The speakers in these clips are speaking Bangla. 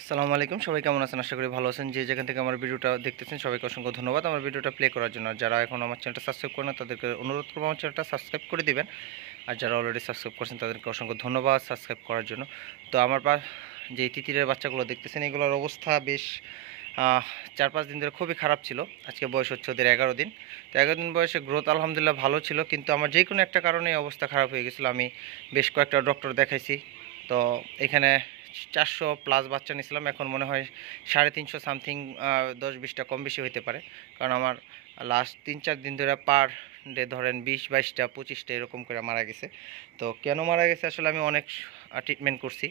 আসসালামু আলাইকুম, সবাই কেমন আছেন? আশা করি ভালো আছেন। যে যেখান থেকে আমার ভিডিওটা দেখতেছেন সবাইকে অসংখ্য ধন্যবাদ আমার ভিডিওটা প্লে করার জন্য। আর যারা এখন আমার চ্যানেলটা সাবস্ক্রাইব করেন না তাদেরকে অনুরোধ করবো আমার চ্যানেলটা সাবস্ক্রাইব করে দিবেন। আর যারা অলরেডি সাবস্ক্রাইব করছেন তাদেরকে অসংখ্য ধন্যবাদ সাবস্ক্রাইব করার জন্য। তো আমার যে তিতিরের বাচ্চাগুলো দেখতেছেন এগুলোর অবস্থা বেশ ৪-৫ দিন ধরে খুবই খারাপ ছিল। আজকে বয়স হচ্ছে ওদের ১১ দিন। তো ১১ দিন বয়সে গ্রোথ আলহামদুলিল্লাহ ভালো ছিল, কিন্তু আমার যে কোনো একটা কারণে অবস্থা খারাপ হয়ে গেছিলো। আমি বেশ কয়েকটা ডক্টর দেখাইছি। তো এখানে ৪০০ প্লাস বাচ্চা নিয়েছিলাম, এখন মনে হয় ৩৫০ সামথিং, ১০-২০টা কম বেশি হইতে পারে। কারণ আমার লাস্ট ৩-৪ দিন ধরে পার ডে ধরেন ২০-২২টা ২৫টা এরকম করে মারা গেছে। তো কেন মারা গেছে আসলে আমি অনেক ট্রিটমেন্ট করছি,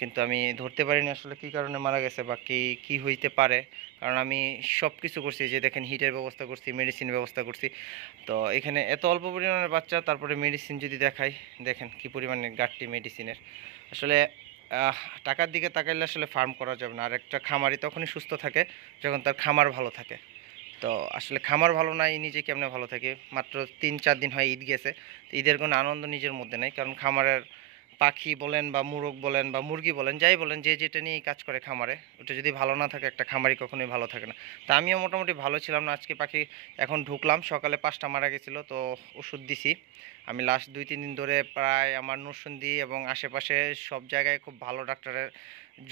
কিন্তু আমি ধরতে পারিনি আসলে কী কারণে মারা গেছে বা কী হইতে পারে। কারণ আমি সব কিছু করছি, যে দেখেন হিটের ব্যবস্থা করছি, মেডিসিন ব্যবস্থা করছি। তো এখানে এত অল্প পরিমাণের বাচ্চা, তারপরে মেডিসিন যদি দেখাই, দেখেন কী পরিমাণে ঘাটতি মেডিসিনের। আসলে আহ, টাকার দিকে তাকাইলে আসলে ফার্ম করা যাবে না। আর একটা খামারি তখনই সুস্থ থাকে যখন তার খামার ভালো থাকে। তো আসলে খামার ভালো নাই, নিজে কেমনে ভালো থাকে? মাত্র ৩-৪ দিন হয় ঈদ গেছে। তো ঈদের কোনো আনন্দ নিজের মধ্যে নেই, কারণ খামারের পাখি বলেন বা মুরগ বলেন বা মুরগি বলেন, যাই বলেন, যে যেটা নিয়েই কাজ করে খামারে, ওটা যদি ভালো না থাকে একটা খামারি কখনোই ভালো থাকে না। তা আমিও মোটামুটি ভালো ছিলাম না। আজকে পাখি এখন ঢুকলাম, সকালে 5টা মারা গেছিলো, তো ওষুধ দিছি। আমি লাস্ট 2-3 দিন ধরে প্রায় আমার নরসিংদী এবং আশেপাশে সব জায়গায় খুব ভালো ডাক্তারের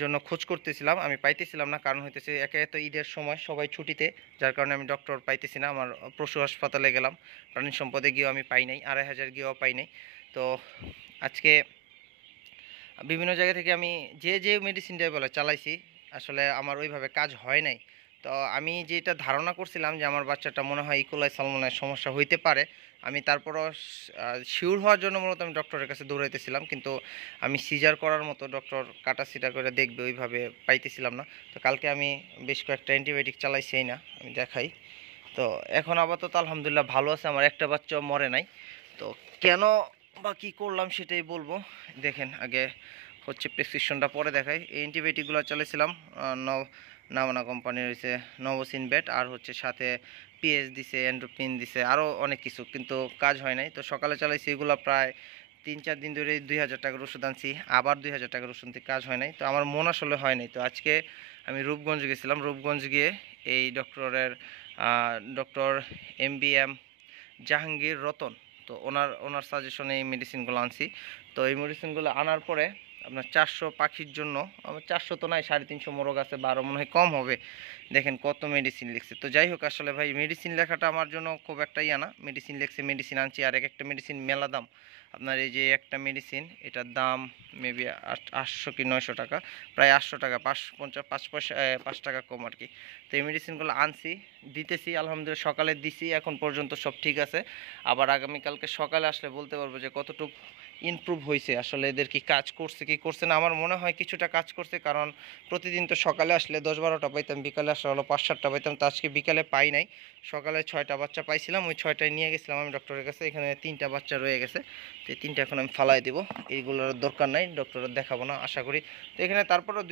জন্য খোঁজ করতেছিলাম, আমি পাইতেছিলাম না। কারণ হইতেছে, একে তো ঈদের সময় সবাই ছুটিতে, যার কারণে আমি ডক্টর পাইতেছি না। আমার পশু হাসপাতালে গেলাম, প্রাণী সম্পদে গিয়েও আমি পাই নাই, ২৫০০ গিয়েও পাই নাই। তো আজকে বিভিন্ন জায়গা থেকে আমি যে মেডিসিনটা বলে চালাইছি, আসলে আমার ওইভাবে কাজ হয় নাই। তো আমি যেটা ধারণা করছিলাম যে আমার বাচ্চাটা মনে হয় ইকোলাই সালমনের সমস্যা হইতে পারে, আমি তারপরও শিওর হওয়ার জন্য মূলত আমি ডক্টরের কাছে দৌড়াইতেছিলাম। কিন্তু আমি সিজার করার মতো ডক্টর কাটা সিটা করে দেখবে ওইভাবে পাইতেছিলাম না। তো কালকে আমি বেশ কয়েকটা অ্যান্টিবায়োটিক চালাইছি না, আমি দেখাই। তো এখন আপাতত আলহামদুলিল্লাহ ভালো আছে, আমার একটা বাচ্চাও মরে নাই। তো কেন বা কী করলাম সেটাই বলবো। দেখেন আগে হচ্ছে প্রেসক্রিপশনটা পরে দেখাই। এই অ্যান্টিবায়োটিকগুলো চালিয়েছিলাম, নাওনা কোম্পানির হয়েছে নোভোসিন বেট, আর হচ্ছে সাথে পিএস দিছে, এন্ড্রোপিন দিছে, আরও অনেক কিছু, কিন্তু কাজ হয় নাই। তো সকালে চালাইছি এগুলো প্রায় ৩-৪ দিন ধরে ২০০০ টাকার ওষুধ আনছি, আবার ২০০০ টাকার ওষুধ আনছি, কাজ হয় নাই। তো আমার মন আসলে হয় নাই। তো আজকে আমি রূপগঞ্জ গেছিলাম, রূপগঞ্জ গিয়ে এই ডক্টর MBM জাহাঙ্গীর রতন, তো ওনার সাজেশনে এই মেডিসিনগুলো আনছি। তো এই মেডিসিনগুলো আনার পরে আপনার ৪০০ পাখির জন্য, আমার ৪০০ তো নাই, ৩৫০ মোরগ আছে, বা আরও মনে হয় কম হবে। দেখেন কত মেডিসিন লিখছে। তো যাই হোক, আসলে ভাই মেডিসিন লেখাটা আমার জন্য খুব একটা ইয়া না। মেডিসিন লিখছে, মেডিসিন আনছি, আর একটা মেডিসিন মেলা দাম। আপনার এই যে একটা মেডিসিন, এটার দাম মেবি ৮০০ কি ৯০০ টাকা, প্রায় ৮০০ টাকা, ৫ পয়সা ৫ টাকা কম আর কি। তো এই মেডিসিনগুলো আনছি, দিতেছি, আলহামদুলিল্লাহ সকালে দিছি, এখন পর্যন্ত সব ঠিক আছে। আবার আগামীকালকে সকালে আসলে বলতে পারবো যে কতটুকু ইমপ্রুভ হয়েছে, আসলে এদের কি কাজ করছে কি করছে না। আমার মনে হয় কিছুটা কাজ করছে, কারণ প্রতিদিন তো সকালে আসলে ১০-১২টা পাইতাম, বিকালে আসলে হলো ৫-৭টা পাইতাম। তো আজকে বিকালে পাই নাই, সকালে 6টা বাচ্চা পাইছিলাম, ওই 6টায় নিয়ে গেছিলাম আমি ডক্টরের কাছে। এখানে 3টা বাচ্চা রয়ে গেছে, তো এই 3টা এখন আমি ফালাই দেবো। এইগুলোর দরকার নাই, ডক্টরের দেখাবো না আশা করি। তো এখানে তারপরেও